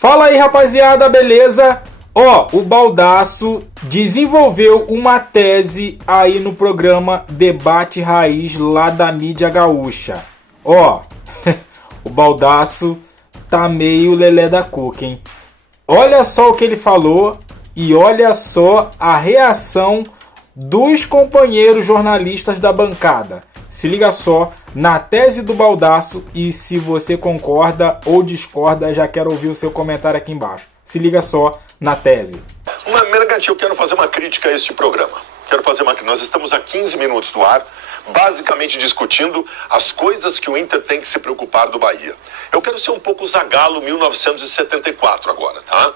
Fala aí, rapaziada, beleza? Ó, o Baldasso desenvolveu uma tese aí no programa Debate Raiz lá da mídia gaúcha. Ó, o Baldasso tá meio lelé da cuca, hein? Olha só o que ele falou e olha só a reação dos companheiros jornalistas da bancada. Se liga só na tese do Baldasso e se você concorda ou discorda, já quero ouvir o seu comentário aqui embaixo. Se liga só na tese. Mergante, eu quero fazer uma crítica a este programa. Nós estamos há 15 minutos no ar, basicamente discutindo as coisas que o Inter tem que se preocupar do Bahia. Eu quero ser um pouco Zagallo 1974 agora, tá?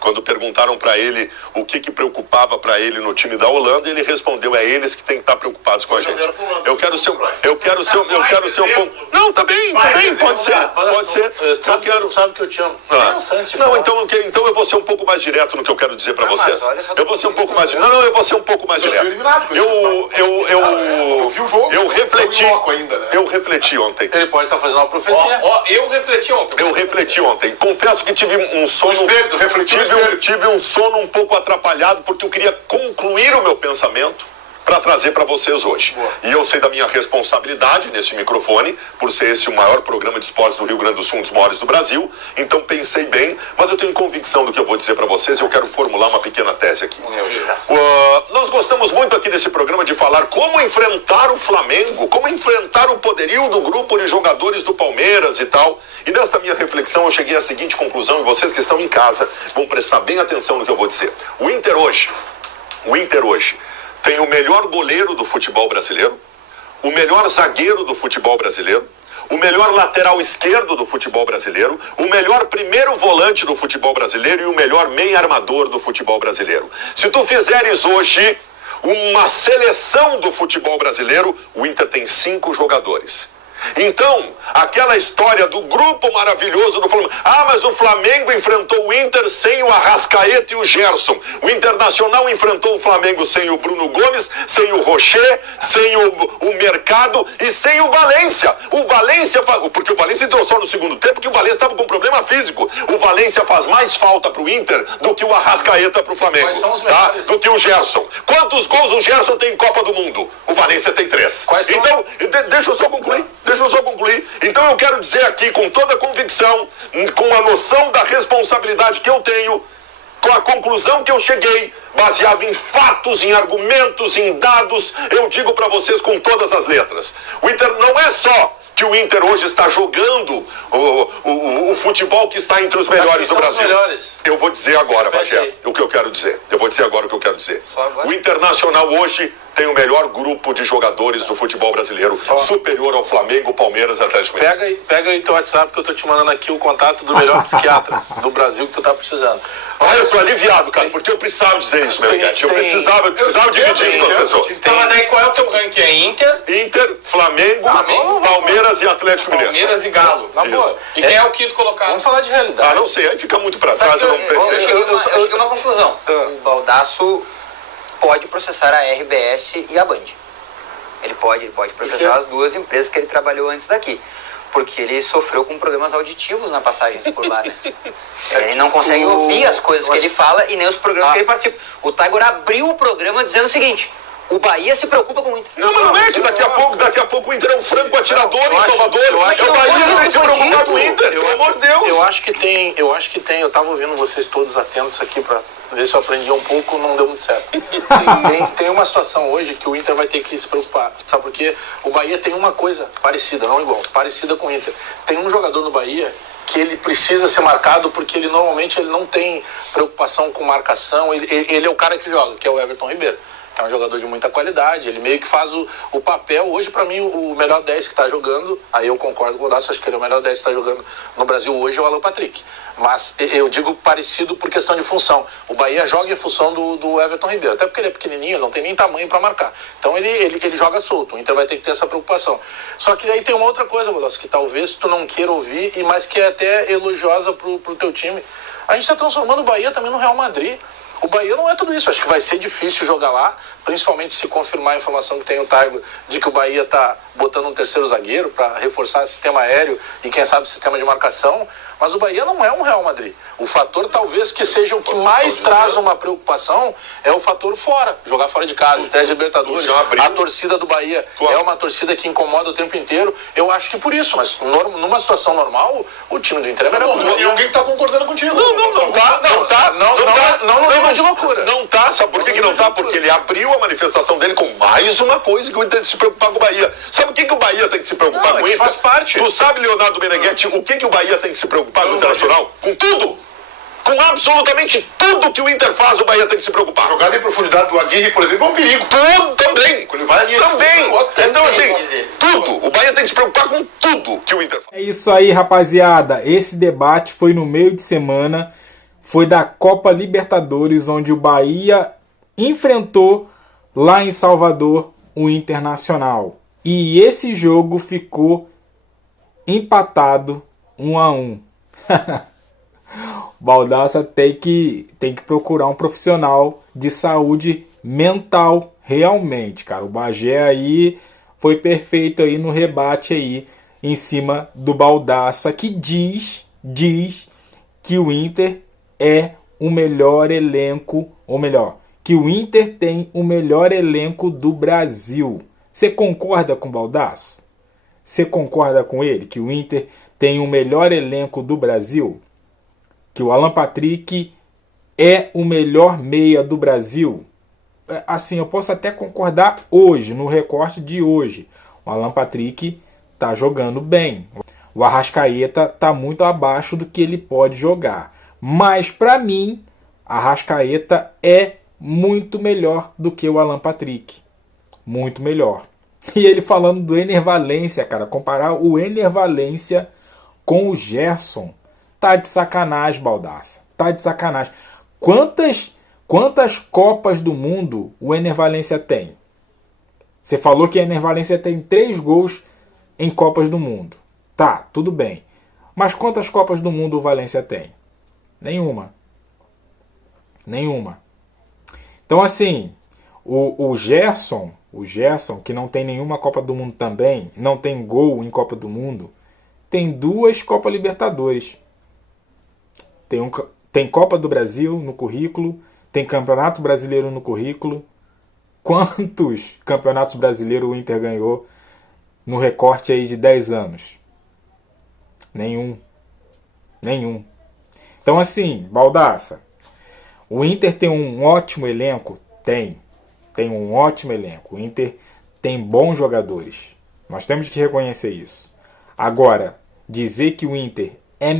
Quando perguntaram para ele o que preocupava para ele no time da Holanda, ele respondeu: é eles que têm que estar preocupados com a gente. Eu quero ser um pouco. Não, tá bem, pode ser. Sabe que eu te amo. Não, então eu vou ser um pouco mais direto no que eu quero dizer para vocês. Eu vou ser um pouco mais direto. Não, eu vou ser um pouco mais direto. Eu vi o jogo. Eu refleti ontem. Ele pode estar fazendo uma profecia. Eu refleti ontem. Confesso que tive um sono. Tive um sono um pouco atrapalhado porque eu queria concluir o meu pensamento para trazer para vocês hoje. Boa. E eu sei da minha responsabilidade nesse microfone, por ser esse o maior programa de esportes do Rio Grande do Sul, um dos maiores do Brasil. Então pensei bem, mas eu tenho convicção do que eu vou dizer para vocês e eu quero formular uma pequena tese aqui. Nós gostamos muito aqui desse programa de falar como enfrentar o Flamengo, como enfrentar o poderio do grupo de jogadores do Palmeiras e tal. E nesta minha reflexão eu cheguei à seguinte conclusão, e vocês que estão em casa vão prestar bem atenção no que eu vou dizer. O Inter hoje tem o melhor goleiro do futebol brasileiro, o melhor zagueiro do futebol brasileiro, o melhor lateral esquerdo do futebol brasileiro, o melhor primeiro volante do futebol brasileiro e o melhor meio armador do futebol brasileiro. Se tu fizeres hoje uma seleção do futebol brasileiro, o Inter tem 5 jogadores. Então, aquela história do grupo maravilhoso do Flamengo. Mas o Flamengo enfrentou o Inter sem o Arrascaeta e o Gerson. O Internacional enfrentou o Flamengo sem o Bruno Gomes, sem o Rocher, sem o Mercado e sem o Valência. Porque o Valência entrou só no segundo tempo, porque o Valência estava com problema físico. O Valência faz mais falta pro Inter do que o Arrascaeta pro Flamengo, tá? Do que o Gerson. Quantos gols o Gerson tem em Copa do Mundo? O Valência tem 3. Então, deixa eu só concluir. Então eu quero dizer aqui com toda a convicção, com a noção da responsabilidade que eu tenho, com a conclusão que eu cheguei, baseado em fatos, em argumentos, em dados, eu digo para vocês com todas as letras. O Inter não é só que o Inter hoje está jogando o futebol que está entre os melhores do Brasil. Eu vou dizer agora, Bagé, o que eu quero dizer. O Internacional hoje tem o melhor grupo de jogadores do futebol brasileiro, superior ao Flamengo, Palmeiras e Atlético Mineiro. Pega aí teu WhatsApp que eu tô te mandando aqui o contato do melhor psiquiatra do Brasil que tu tá precisando. Eu tô aliviado, cara, porque eu precisava dizer isso, meu gente. Eu precisava dividir isso com as pessoas. Então, mas daí qual é o teu ranking? É Inter, Flamengo, Palmeiras e Atlético Mineiro. Palmeiras e Galo. Na boa. E quem é o quinto colocado? Vamos falar de realidade. Não sei, aí fica muito pra trás, eu não pensei. Eu cheguei a uma conclusão. O Baldasso pode processar a RBS e a Band. Ele pode processar as duas empresas que ele trabalhou antes daqui. Porque ele sofreu com problemas auditivos na passagem por lá, né? Ele não consegue ouvir as coisas que ele fala e nem os programas que ele participa. O Tiger abriu o programa dizendo o seguinte: o Bahia se preocupa com o Inter. Não, mas não é que daqui a pouco o Inter é um franco atirador em Salvador. É o Bahia que vai se preocupar com o Inter, pelo amor de Deus. Eu acho que tem. Eu tava ouvindo vocês todos atentos aqui pra ver se eu aprendi um pouco, não deu muito certo. Tem uma situação hoje que o Inter vai ter que se preocupar. Sabe por quê? O Bahia tem uma coisa parecida, não igual, parecida com o Inter. Tem um jogador no Bahia que ele precisa ser marcado porque ele normalmente não tem preocupação com marcação. Ele é o cara que joga, que é o Everton Ribeiro. É um jogador de muita qualidade, ele meio que faz o papel. Hoje, para mim, o melhor 10 que está jogando, aí eu concordo com o Dácio, acho que ele é o melhor 10 que está jogando no Brasil hoje, é o Alan Patrick. Mas eu digo parecido por questão de função. O Bahia joga em função do Everton Ribeiro, até porque ele é pequenininho, não tem nem tamanho para marcar. Então ele joga solto, o Inter vai ter que ter essa preocupação. Só que aí tem uma outra coisa, Dácio, que talvez tu não queira ouvir, mas que é até elogiosa pro teu time. A gente está transformando o Bahia também no Real Madrid. O Bahia não é tudo isso. Acho que vai ser difícil jogar lá, principalmente se confirmar a informação que tem o Taigo de que o Bahia está botando um terceiro zagueiro para reforçar o sistema aéreo e quem sabe o sistema de marcação. Mas o Bahia não é um Real Madrid. O fator talvez que seja o que mais traz uma preocupação é o fator fora. Jogar fora de casa, estreia de Libertadores. A torcida do Bahia é uma torcida que incomoda o tempo inteiro. Eu acho que por isso, mas numa situação normal, o time do Inter é melhor. E alguém está concordando contigo. Não tá. Não no nível de loucura. Não tá, sabe por que não tá? Porque ele abriu a manifestação dele com mais uma coisa que o Inter tem que se preocupar com o Bahia. Sabe o que o Bahia tem que se preocupar com o Inter? Faz parte. Tu sabe, Leonardo Meneghetti, o que o Bahia tem que se preocupar com o Internacional? Com tudo! Com absolutamente tudo que o Inter faz, o Bahia tem que se preocupar. Jogada em profundidade do Aguirre, por exemplo, é um perigo. Tudo também! Quando ele vai ali, Também! Então, assim, tudo! O Bahia tem que se preocupar com tudo que o Inter faz. É isso aí, rapaziada. Esse debate foi no meio de semana. Foi da Copa Libertadores, onde o Bahia enfrentou lá em Salvador o Internacional. E esse jogo ficou empatado 1-1. Baldaça tem que procurar um profissional de saúde mental realmente, cara. O Bagé aí foi perfeito aí no rebate aí em cima do Baldaça, que diz que o Inter é o melhor elenco, ou melhor, que o Inter tem o melhor elenco do Brasil. Você concorda com o Baldasso? Você concorda com ele que o Inter tem o melhor elenco do Brasil? Que o Alan Patrick é o melhor meia do Brasil? Assim, eu posso até concordar hoje, no recorte de hoje. O Alan Patrick tá jogando bem. O Arrascaeta tá muito abaixo do que ele pode jogar. Mas, para mim, Arrascaeta é muito melhor do que o Alan Patrick. Muito melhor. E ele falando do Ener Valencia, cara. Comparar o Ener Valencia com o Gerson. Tá de sacanagem, Baldaça. Tá de sacanagem. Quantas Copas do Mundo o Ener Valencia tem? Você falou que o Ener Valencia tem 3 gols em Copas do Mundo. Tá, tudo bem. Mas quantas Copas do Mundo o Valencia tem? Nenhuma. Então, assim, o Gerson, que não tem nenhuma Copa do Mundo também, não tem gol em Copa do Mundo, tem 2 Copa Libertadores. Tem Copa do Brasil no currículo, tem Campeonato Brasileiro no currículo. Quantos campeonatos brasileiros o Inter ganhou no recorte aí de 10 anos? Nenhum. Então, assim, Baldaça, o Inter tem um ótimo elenco? Tem um ótimo elenco. O Inter tem bons jogadores. Nós temos que reconhecer isso. Agora, dizer que o Inter é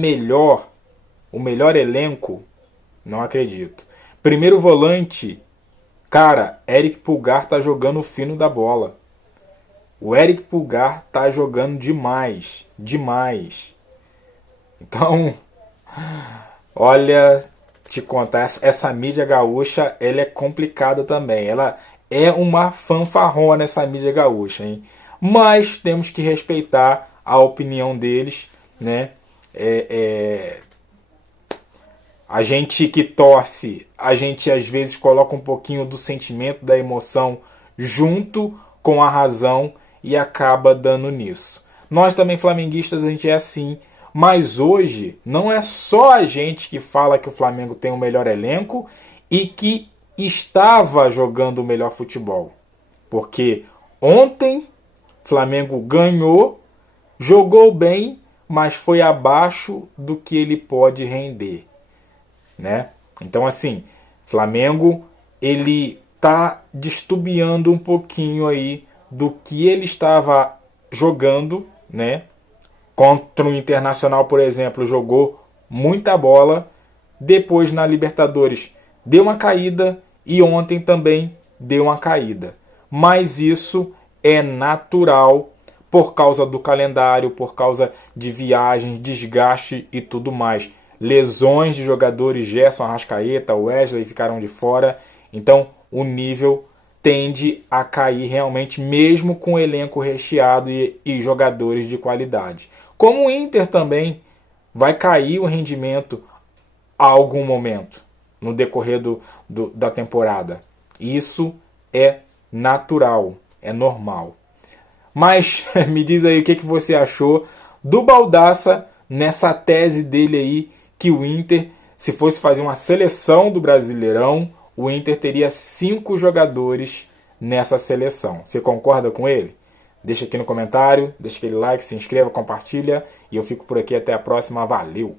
o melhor elenco, não acredito. Primeiro volante, cara, Eric Pulgar tá jogando o fino da bola. O Eric Pulgar tá jogando demais. Então, olha, te contar, essa mídia gaúcha, ela é complicada também. Ela é uma fanfarrona, essa mídia gaúcha, hein? Mas temos que respeitar a opinião deles, né? A gente que torce, a gente às vezes coloca um pouquinho do sentimento, da emoção junto com a razão e acaba dando nisso. Nós também flamenguistas, a gente é assim, mas hoje não é só a gente que fala que o Flamengo tem o melhor elenco e que estava jogando o melhor futebol. Porque ontem o Flamengo ganhou, jogou bem, mas foi abaixo do que ele pode render, né? Então, assim, Flamengo, ele tá destobiando um pouquinho aí do que ele estava jogando, né? Contra o Internacional, por exemplo, jogou muita bola. Depois, na Libertadores, deu uma caída. E ontem também deu uma caída. Mas isso é natural por causa do calendário, por causa de viagens, desgaste e tudo mais. Lesões de jogadores, Gerson, Arrascaeta, Wesley ficaram de fora. Então o nível tende a cair realmente, mesmo com o elenco recheado e jogadores de qualidade. Como o Inter também vai cair o rendimento a algum momento. no decorrer da temporada. Isso é natural, é normal. Mas me diz aí o que você achou do Baldassa nessa tese dele aí, que o Inter, se fosse fazer uma seleção do Brasileirão, o Inter teria 5 jogadores nessa seleção. Você concorda com ele? Deixa aqui no comentário, deixa aquele like, se inscreva, compartilha, e eu fico por aqui até a próxima. Valeu!